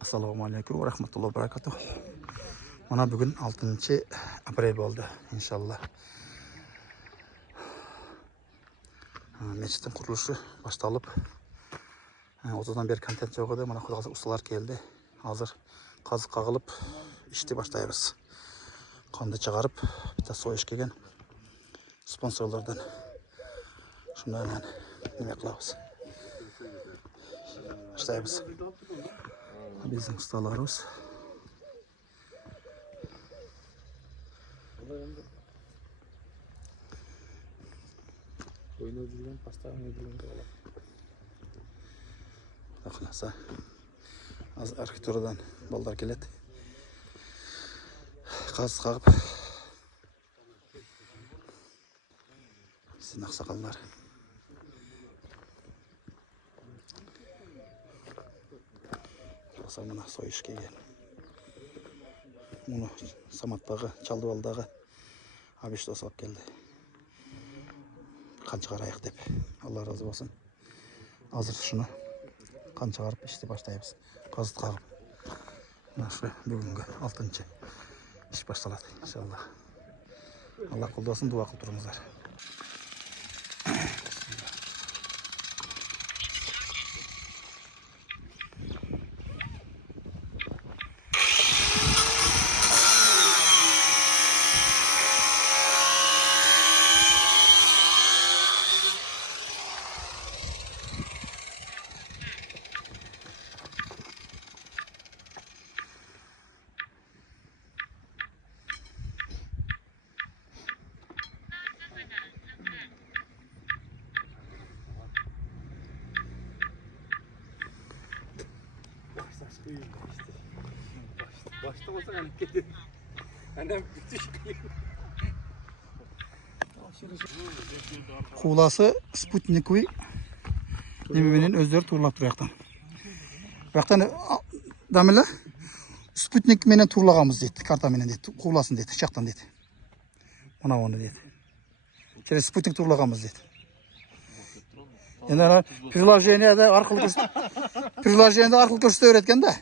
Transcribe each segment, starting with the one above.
Assalomu alaykum va rahmatullohi va barakatuh. Mana bugun 6-aprel bo'ldi inshaalloh. Mechitning qurilishi boshlanib, o'zidan beri kontent yo'q edi. Mana xudo ustalar keldi. Hozir qaziq qag'ilib ishni boshlaymiz. Qonni chiqarib, bitta so'yish kelgan sponsorlardan. Shundan nima qilamiz? Boshlaymiz. Bizim ustalarımız. Bakınasa az arxitekturadan ballar keledi. Qaz qaqıp sizin aksakallar. Mana so'yish kelgan. Uni Samatdagi, Chaldivaldaagi Abishda solib keldi. Qan chiqarayıq deb. Alloh rozi bo'lsin. Hozir shuni qan chiqarib ishni boshlaymiz. Qazit qag'ib. Mana shu bugungi 6-chi ish boshlanadi inshaalloh. Alloh qo'ldasin, duo qilib turingizlar. Başta olsa yani gelir. Annem müthiş kıyım. Kulası Sputnik'ı Nememenin özleri turlap duruyordan. Baktan damla Sputnik menen turlağımız dedi. Karta menen dedi. Kulasın dedi. Çaktan dedi. Ona onu dedi. Şöyle Sputnik turlağımız dedi. Yani prilajeniyede arkalı köşede öğretken de.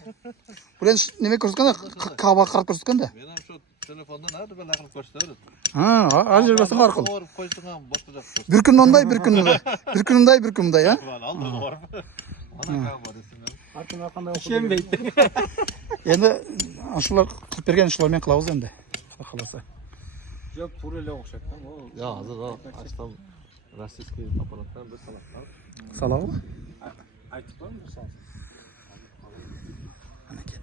Buraya neme köşeden de kahva karak köşeden de. Benim şu telefonda nerede ben arkalı köşede öğret. Ha, acil basın arkalı. Doğru koyduğum başlayacak. Bir gün onday, bir gün onday. Bir gün onday, bir gün onday ya. Aldı doğru. Ana kahva desin. Artık arkamda işem beydi. Endi aşular qilib bergan ishlarni qilamiz endi. Xolasa. Yok purele o'xshatdim. Ya hazır o. Açtım. Rossiyskiy aparatdan bir salatlar. Salammi? Aytib qo'ying misol. Ana kel.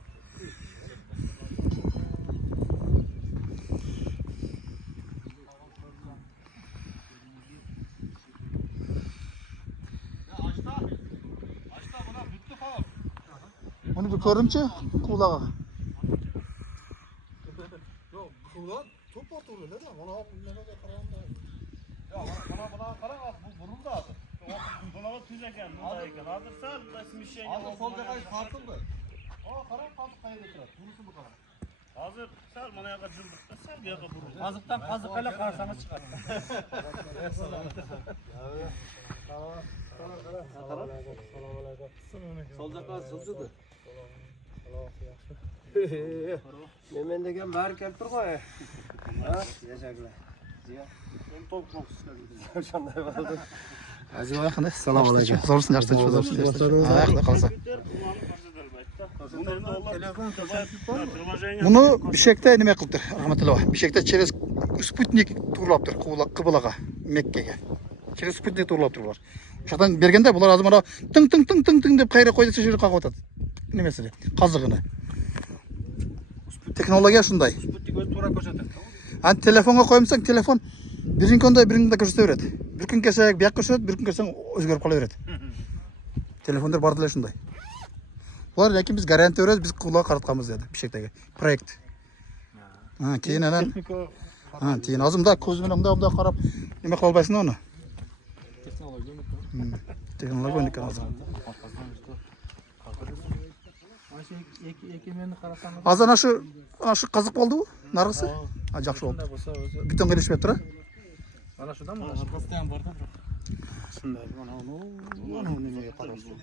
Onu bir ko'rimchi, qulağı. Yok, kulağın top oturdu ne de? Bana nemaga qaraganda. Ya bana qarang, bu burun da hazır. Bulağı tüzegen, bunday ekan. Hozir sal ismishanga. Hazır sol joyga tortildi. Qarang, qaziq qayerda turadi? Bunisini qarang. Hozir sal mana yoqqa jildiqda, sal bu yoqqa burun. Qaziqdan qaziqqa qarsangiz chiqadi. Sol joyga jildi. Men degan bari kelib turg'ay. Ha, yashaglar. Ben top bokslar. O'shanday bo'ldi. Aziz qanday? Assalomu alaykum. Zo'rsin, yaxshi bo'lsin. Ayaqda qolsa. Bunu Bishek'te nima qilibdir? Rahmatulloh. Bishek'te через Sputnik turlabdir, Qiblaga, Mekkaga. Через Sputnik turlabdir ular. O'shadan berganda bular hozir mana ting ting ting ting ting deb qayra qo'ysa shu yerga qaqib o'tadi. Nimasi? Qazig'ini. Texnologiya shunday. Sputnik o'zi to'g'ri ko'rsatadi. Hani telefonga qo'ymsang, telefon birinchi kunda ko'rsataveradi. Bir kun kelsak, bu yoqqa ko'rsatadi, bir kun kelsang o'zgarib qolaveradi. Telefonlar bordilar shunday. Bular lekin biz garantiya beramiz, biz quloq qaratganmiz dedi Bishekdagi proyekt. Ha, keyin ana ha, keyin hozirda ko'z bilan bunday qarab nima qila olmaysan uni. Texnologiya o'ynagan hozir. Hozir ana shu qiziq bo'ldi-ku, narg'isi. Ha, yaxshi bo'ldi. Beton qilishib turibdi. Mana shudan mana orqasida ham bor-da, biroq. Shunday mana nimaga qarashdi.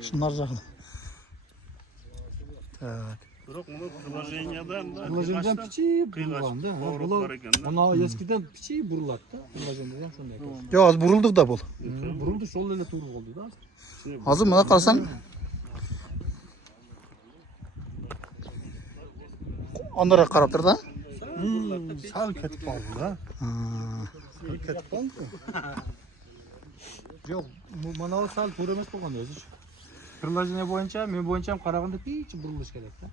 Şunlar жақын. Так. Biroq uni приложениyadan Приложениyadan pichi qiylash burilgan da. to'g'ri Bular bor ekan-da. ona eskidan pichi buriladi da. Приложениyadan shunday. Yo, az buruldik da бұл. Burildi şol ele to'g'ri bo'ldi da. Hazır mına qarasang onlara qarab tur da. Sal ketib qoldi da. Ketib qoldi. Yo'q, mana o sal to'g'ri emas bo'lgan o'zi. Приложение bo'yicha, men bo'yicha ham qaraganda pichi burilish kerak da.